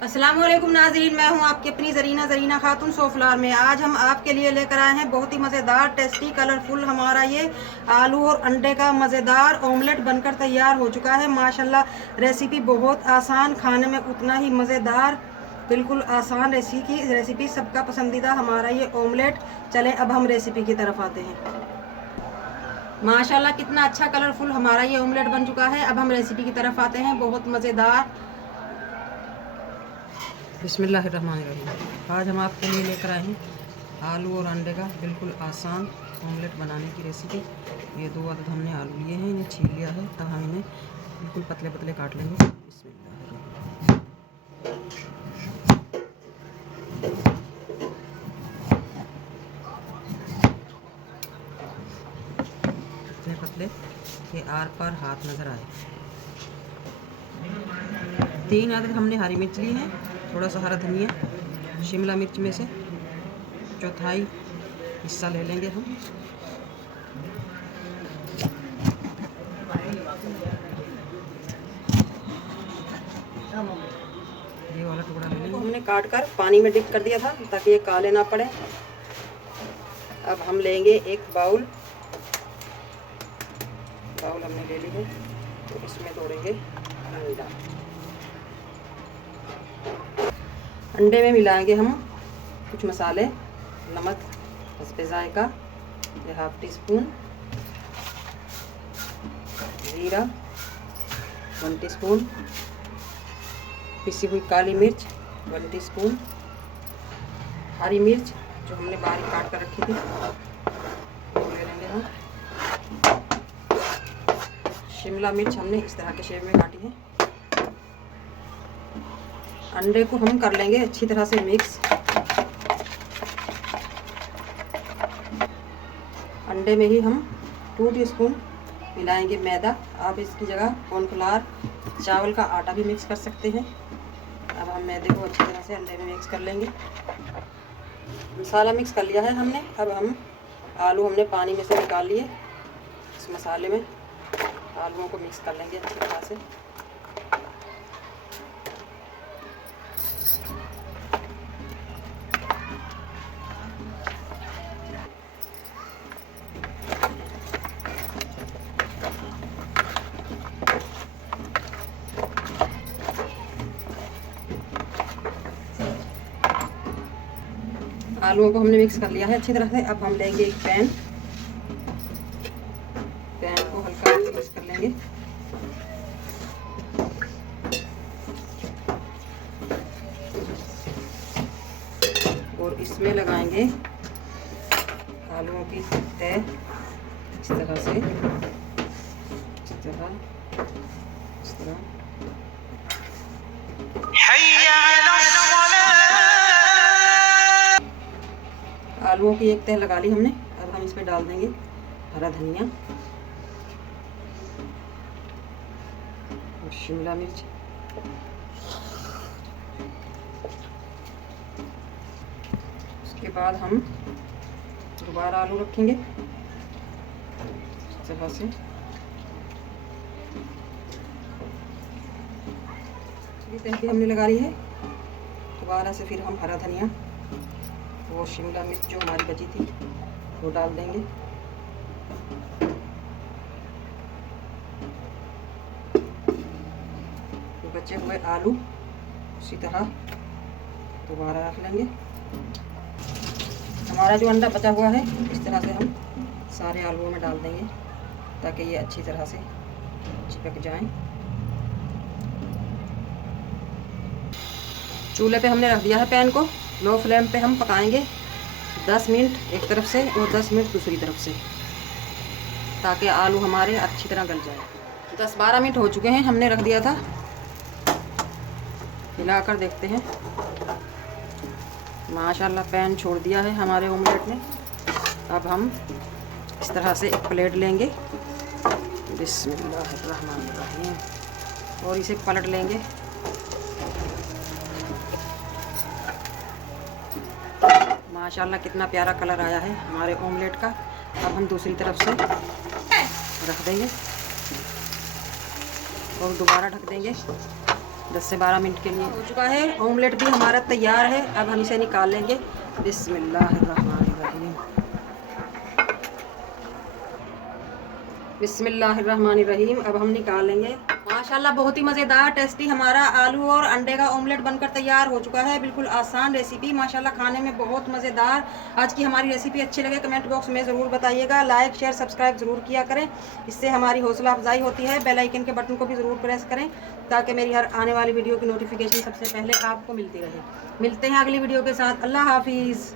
अस्सलामुअलैकुम नाज़रीन, मैं हूं आपकी अपनी ज़रीना खातून सोफलार में। आज हम आपके लिए लेकर आए हैं बहुत ही मज़ेदार, टेस्टी, कलरफुल हमारा ये आलू और अंडे का मज़ेदार ऑमलेट बनकर तैयार हो चुका है। माशाल्लाह रेसिपी बहुत आसान, खाने में उतना ही मज़ेदार, बिल्कुल आसान रेसिपी सबका पसंदीदा हमारा ये ऑमलेट। चलें अब हम रेसिपी की तरफ आते हैं। माशाल्लाह कितना अच्छा कलरफुल हमारा ये ऑमलेट बन चुका है। अब हम रेसिपी की तरफ आते हैं। बहुत मज़ेदार। बिस्मिल्लाहिर्रहमानिर्रहीम। आज हम आपके लिए लेकर आए हैं आलू और अंडे का बिल्कुल आसान ऑमलेट बनाने की रेसिपी। ये 2 अदद हमने आलू लिए हैं, इन्हें छील लिया है, तब हम इन्हें बिल्कुल पतले पतले काट लेंगे। बिस्मिल्लाहिर्रहमानिर्रहीम। पतले पतले के आर पार हाथ नज़र आए। 3 अदद हमने हरी मिर्च ली है, थोड़ा सा हरा धनिया, शिमला मिर्च में से चौथाई हिस्सा ले लेंगे हम। ये वाला टुकड़ा ले लेंगे। हमने काट कर पानी में डिप कर दिया था ताकि ये काले ना पड़े। अब हम लेंगे एक बाउल हमने ले ली है, तो इसमें तोड़ेंगे अंडा। अंडे में मिलाएंगे हम कुछ मसाले, नमक, हस्बे जायका, 1/2 टीस्पून, जीरा 1 टीस्पून, पिसी हुई काली मिर्च 1 टीस्पून, हरी मिर्च जो हमने बारीक काट कर रखी थी वो ले लेंगे हम। शिमला मिर्च हमने इस तरह के शेप में काटी है। अंडे को हम कर लेंगे अच्छी तरह से मिक्स। अंडे में ही हम 2 टीस्पून मिलाएंगे मैदा। आप इसकी जगह कॉर्नफ्लावर, चावल का आटा भी मिक्स कर सकते हैं। अब हम मैदे को अच्छी तरह से अंडे में मिक्स कर लेंगे। मसाला मिक्स कर लिया है हमने। अब हम आलू हमने पानी में से निकाल लिए, इस मसाले में आलूओं को मिक्स कर लेंगे अच्छी तरह से। आलूओं को हमने मिक्स कर लिया है अच्छी तरह से। अब हम लेंगे एक पैन को हल्का मिक्स कर लेंगे। और इसमें लगाएंगे आलूओं की तह इस तरह से, इस तरह। आलूओं की एक तह लगा ली हमने। अब हम इसमें डाल देंगे हरा धनिया और शिमला मिर्च। उसके बाद हम दोबारा आलू रखेंगे इस तरह से। ये तह भी हमने लगा ली है। दोबारा से फिर हम हरा धनिया, वो शिमला मिर्च जो हमारी बची थी वो डाल देंगे। बचे हुए आलू उसी तरह दोबारा रख लेंगे। हमारा जो अंडा बचा हुआ है इस तरह से हम सारे आलूओं में डाल देंगे ताकि ये अच्छी तरह से चिपक जाएं। चूल्हे पे हमने रख दिया है पैन को। लो फ्लेम पे हम पकाएंगे 10 मिनट एक तरफ से और 10 मिनट दूसरी तरफ से, ताकि आलू हमारे अच्छी तरह गल जाए। 10-12 मिनट हो चुके हैं, हमने रख दिया था। हिलाकर देखते हैं। माशाल्लाह पैन छोड़ दिया है हमारे ऑमलेट ने। अब हम इस तरह से एक प्लेट लेंगे, बिस्मिल्लाहिर्रहमानिर्रहीम, और इसे पलट लेंगे। माशाल्लाह कितना प्यारा कलर आया है हमारे ऑमलेट का। अब हम दूसरी तरफ से रख देंगे और दोबारा ढक देंगे। 10 से 12 मिनट के लिए हो चुका है। ऑमलेट भी हमारा तैयार है। अब हम इसे निकाल लेंगे। बिस्मिल्लाहिर्रहमानिर्रहीम। बिस्मिल्लाहिर्रहमानिर्रहीम। अब हम निकाल लेंगे। माशाल्लाह बहुत ही मज़ेदार टेस्टी हमारा आलू और अंडे का ऑमलेट बनकर तैयार हो चुका है। बिल्कुल आसान रेसिपी, माशाल्लाह खाने में बहुत मज़ेदार। आज की हमारी रेसिपी अच्छी लगे कमेंट बॉक्स में ज़रूर बताइएगा। लाइक शेयर सब्सक्राइब ज़रूर किया करें, इससे हमारी हौसला अफजाई होती है। बेल आइकन के बटन को भी ज़रूर प्रेस करें ताकि मेरी हर आने वाली वीडियो की नोटिफिकेशन सबसे पहले आपको मिलती रहे। मिलते हैं अगली वीडियो के साथ। अल्लाह हाफिज़।